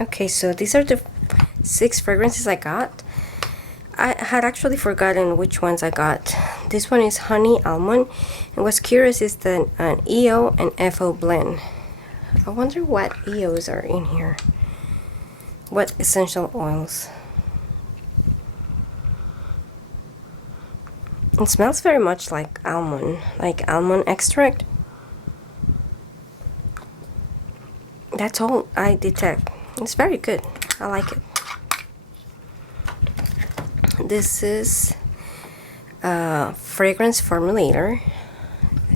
Okay, so these are the 6 fragrances I got. I had actually forgotten which ones I got. This one is honey almond, and what's curious is the an EO and FO blend. I wonder what EOs are in here. What essential oils? It smells very much like almond extract. That's all I detect. It's very good. I like it. This is a fragrance formulator.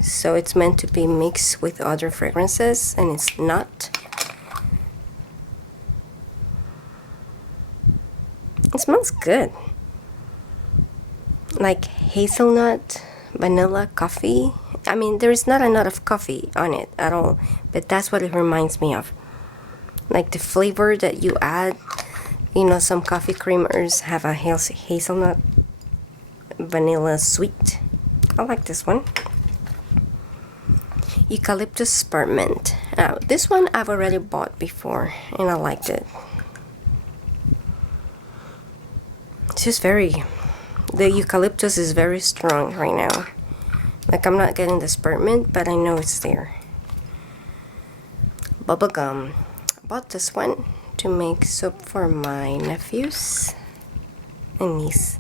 So it's meant to be mixed with other fragrances, and it's not. It smells good. Like hazelnut, vanilla, coffee. I mean, there is not a lot of coffee on it at all, but that's what it reminds me of. Like the flavor that you add, you know, some coffee creamers have a hazelnut, vanilla sweet. I like this one. Eucalyptus spearmint. Now, this one I've already bought before, and I liked it. It's just the eucalyptus is very strong right now. Like, I'm not getting the spearmint, but I know it's there. Bubblegum. I bought this one to make soap for my nephews and niece.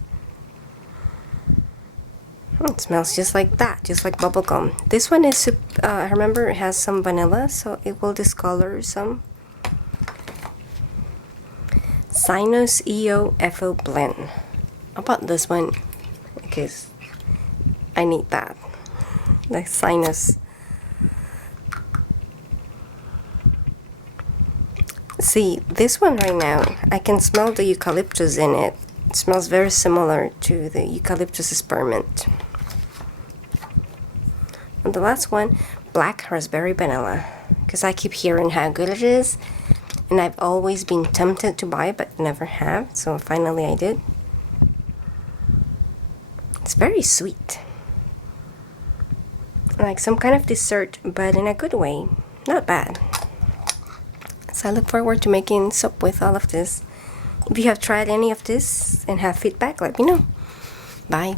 It smells just like that, just like bubblegum. This one is, I remember it has some vanilla, so it will discolor some. Sinus EO FO blend. I bought this one because I need that. The sinus. See, this one right now, I can smell the eucalyptus in it. It smells very similar to the eucalyptus spearmint. And the last one, black raspberry vanilla, because I keep hearing how good it is, and I've always been tempted to buy it but never have, so finally I did. It's very sweet, like some kind of dessert, but in a good way. Not bad. So I look forward to making soap with all of this. If you have tried any of this and have feedback, let me know. Bye.